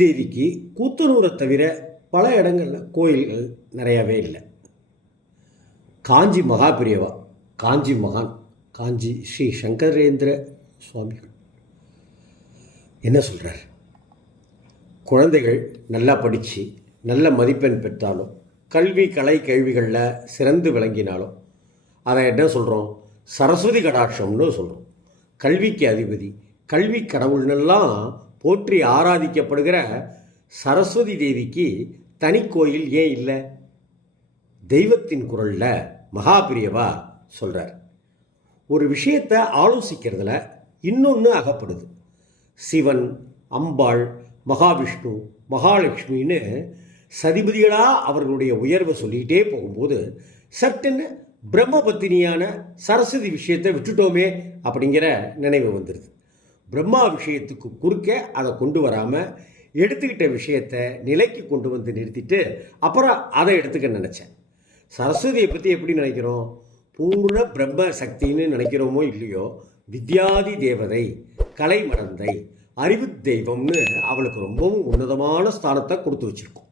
தேவிக்கு கூத்தனூரை தவிர பல இடங்களில் கோயில்கள் நிறையாவே இல்லை. காஞ்சி மகாபிரியவா காஞ்சி மகான் காஞ்சி ஸ்ரீ சங்கரேந்திர சுவாமிகள். என்ன சொல்கிறார் குழந்தைகள் நல்லா படித்து நல்ல மதிப்பெண் பெற்றாலும் கல்வி கலை கேள்விகளில் சிறந்து விளங்கினாலும் அதை என்ன சொல்கிறோம் சரஸ்வதி கடாட்சம்னு சொல்கிறோம் கல்விக்கு அதிபதி கல்வி கடவுள்னெல்லாம் போற்றி ஆராதிக்கப்படுகிற சரஸ்வதி தேவிக்கு தனி கோயில் ஏன் இல்லை? தெய்வத்தின் குரலில் மகாபிரியவா சொல்கிறார் ஒரு விஷயத்தை ஆலோசிக்கிறதுல இன்னொன்று அகப்படுது. சிவன் அம்பாள் மகாவிஷ்ணு மகாலட்சுமின்னு சதிபதிகளாக அவர்களுடைய உயர்வை சொல்லிகிட்டே போகும்போது சட்டுன்னு பிரம்மபத்தினியான சரஸ்வதி விஷயத்தை விட்டுட்டோமே அப்படிங்கிற நினைவு வந்துடுது பிரம்மா விஷயத்துக்கு குறுக்க அதை கொண்டு வராமல் எடுத்துக்கிட்ட விஷயத்தை நிலைக்கு கொண்டு வந்து நிறுத்திட்டு அப்புறம் அதை எடுத்துக்க நினச்சேன். சரஸ்வதியை பற்றி எப்படி நினைக்கிறோம்? பூர்ண பிரம்ம சக்தின்னு நினைக்கிறோமோ இல்லையோ? வித்யாதி தேவதை கலை மடந்தை அறிவு தெய்வம்னு அவளுக்கு ரொம்பவும் உன்னதமான ஸ்தானத்தை கொடுத்து வச்சுருக்கோம்.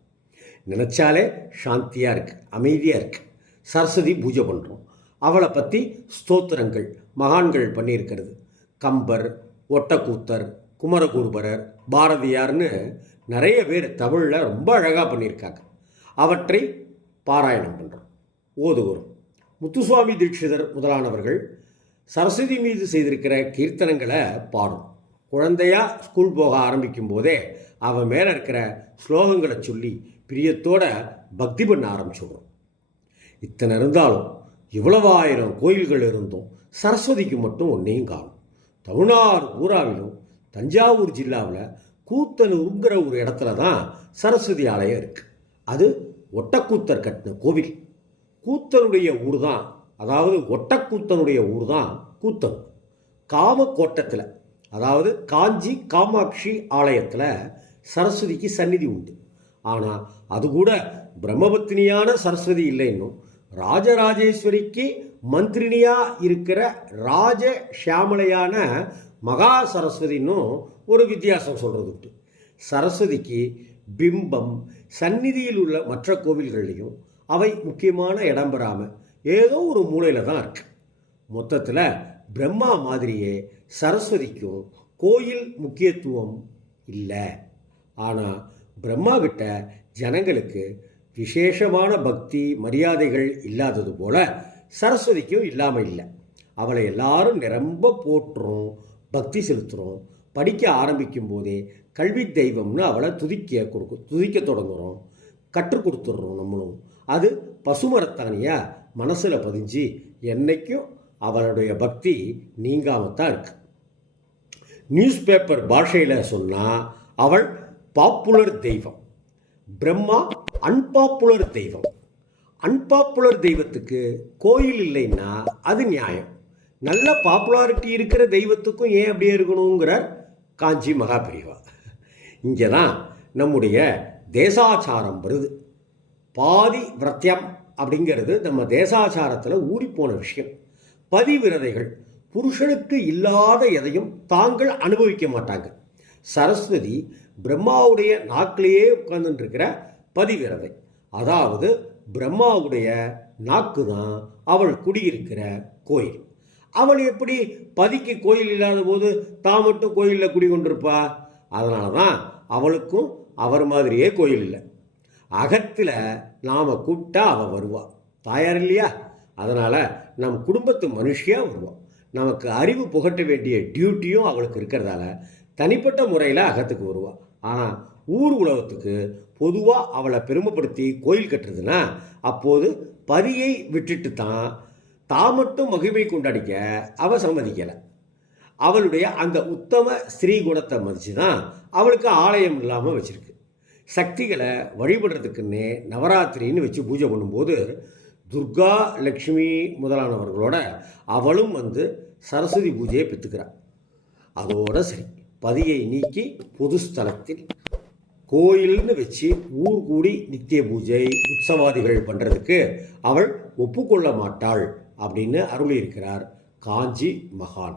நினச்சாலே சாந்தியாக இருக்குது அமைதியாக இருக்குது சரஸ்வதி பூஜை பண்ணுறோம் அவளை பற்றி ஸ்தோத்திரங்கள் மகான்கள் பண்ணியிருக்கிறது. கம்பர் ஒட்டக்கூத்தர் குமரகுருபரர் பாரதியார்னு நிறைய பேர் தமிழில் ரொம்ப அழகாக பண்ணியிருக்காங்க. அவற்றை பாராயணம் பண்ணுறோம் ஓதுகிறோம். முத்துசுவாமி தீட்சிதர் முதலானவர்கள் சரஸ்வதி மீது செய்திருக்கிற கீர்த்தனங்களை பாடும் குழந்தையா ஸ்கூல் போக ஆரம்பிக்கும் போதே அவன் மேலே இருக்கிற ஸ்லோகங்களை சொல்லி பிரியத்தோட பக்தி பண்ண ஆரம்பிச்சுடுறோம். இத்தனை இருந்தாலும் இவ்வளவாயிரம் கோயில்கள் இருந்தும் சரஸ்வதிக்கு மட்டும் ஒன்றையும் காணும் தமிழ்நாடு பூராவிலும் தஞ்சாவூர் ஜில்லாவில் கூத்தனூருங்கிற ஒரு இடத்துல தான் சரஸ்வதி ஆலயம் இருக்குது அது ஒட்டக்கூத்தர் கட்டின கோவில். கூத்தனுடைய ஊர் தான் அதாவது ஒட்டக்கூத்தனுடைய ஊர் தான் கூத்தன் காமக்கோட்டத்தில் அதாவது காஞ்சி காமாட்சி ஆலயத்தில் சரஸ்வதிக்கு சந்நிதி உண்டு. ஆனால் அது கூட பிரம்மபத்தினியான சரஸ்வதி இல்லை இன்னும் ராஜராஜேஸ்வரிக்கு மந்திரினியா இருக்கிற ராஜ ஷியாமலையான மகா சரஸ்வதினும் ஒரு வித்தியாசம் சொல்கிறது உண்டு சரஸ்வதிக்கு பிம்பம் சந்நிதியில் உள்ள மற்ற கோவில்கள்லையும் அவை முக்கியமான இடம் பெறாமல் ஏதோ ஒரு மூலையில் தான் இருக்கு. மொத்தத்தில் பிரம்மா மாதிரியே சரஸ்வதிக்கும் கோயில் முக்கியத்துவம் இல்லை. ஆனால் பிரம்மாவிட்ட ஜனங்களுக்கு விசேஷமான பக்தி மரியாதைகள் இல்லாதது போல சரஸ்வதிக்கும் இல்லாமல் இல்லை. அவளை எல்லாரும் நிரம்ப போற்றுறோம் பக்தி செலுத்துகிறோம் படிக்க ஆரம்பிக்கும் போதே கல்வி தெய்வம்னு அவளை துதிக்க கொடுக்க துதிக்க தொடங்குறோம். கற்றுக் கொடுத்துட்றோம் நம்மளும். அது பசுமரத்தானியாக மனசில் பதிஞ்சு என்னைக்கும் அவளுடைய பக்தி நீங்காமல் தான் இருக்கு. நியூஸ் பேப்பர் பாஷையில் சொன்னால் அவள் பாப்புலர் தெய்வம். பிரம்மா அன்பாப்புலர் தெய்வம். அன்பாப்புலர் தெய்வத்துக்கு கோயில் இல்லைன்னா அது நியாயம். நல்ல பாப்புலாரிட்டி இருக்கிற தெய்வத்துக்கும் ஏன் அப்படியே இருக்கணுங்கிறார் காஞ்சி மகாபிரிவா. இங்கே தான் நம்முடைய தேசாச்சாரம் வருது. பாதி விரத்தியம் அப்படிங்கிறது நம்ம தேசாச்சாரத்தில் ஊறிப்போன விஷயம். பதிவிரதைகள் புருஷனுக்கு இல்லாத எதையும் தாங்கள் அனுபவிக்க மாட்டாங்க. சரஸ்வதி பிரம்மாவுடைய நாக்கிலேயே உட்கார்ந்துருக்கிற பதிவிரதை அதாவது பிரம்மாவுடைய நாக்கு தான் அவள் குடியிருக்கிற கோயில். அவள் எப்படி பதிக்கு கோயில் இல்லாத போது தான் மட்டும் கோயிலில் குடிகொண்டிருப்பா? அதனால தான் அவளுக்கும் அவர் மாதிரியே கோயில் இல்லை. அகத்தில் நாம் கூப்பிட்டா அவள் வருவாள் தாயார் இல்லையா? அதனால் நம் குடும்பத்து மனுஷியாக வருவாள் நமக்கு அறிவு புகட்ட வேண்டிய டியூட்டியும் அவளுக்கு இருக்கிறதால தனிப்பட்ட முறையில் அகத்துக்கு வருவாள் ஆனால் ஊர் உலகத்துக்கு பொதுவாக அவளை பெருமைப்படுத்தி கோயில் கட்டுறதுன்னா அப்போது பதியை விட்டுட்டு தான் தான் மட்டும் மகிமை கொண்டாடிக்க அவள் சம்மதிக்கலை. அவளுடைய அந்த உத்தம ஸ்ரீ குணத்தை மதித்து தான் அவளுக்கு ஆலயம் இல்லாமல் வச்சுருக்கு. சக்திகளை வழிபடுறதுக்குன்னே நவராத்திரின்னு வச்சு பூஜை பண்ணும்போது துர்கா லக்ஷ்மி முதலானவர்களோட அவளும் வந்து சரஸ்வதி பூஜையை பெற்றுக்கிறாள் அதோட சரி. பதியை நீக்கி பொது ஸ்தலத்தில் கோயில்னு வச்சு ஊர் கூடி நித்திய பூஜை உற்சவாதிகள் பண்ணுறதுக்கு அவள் ஒப்புக்கொள்ள மாட்டாள் அப்படின்னு அருளியிருக்கிறார் காஞ்சி மகான்.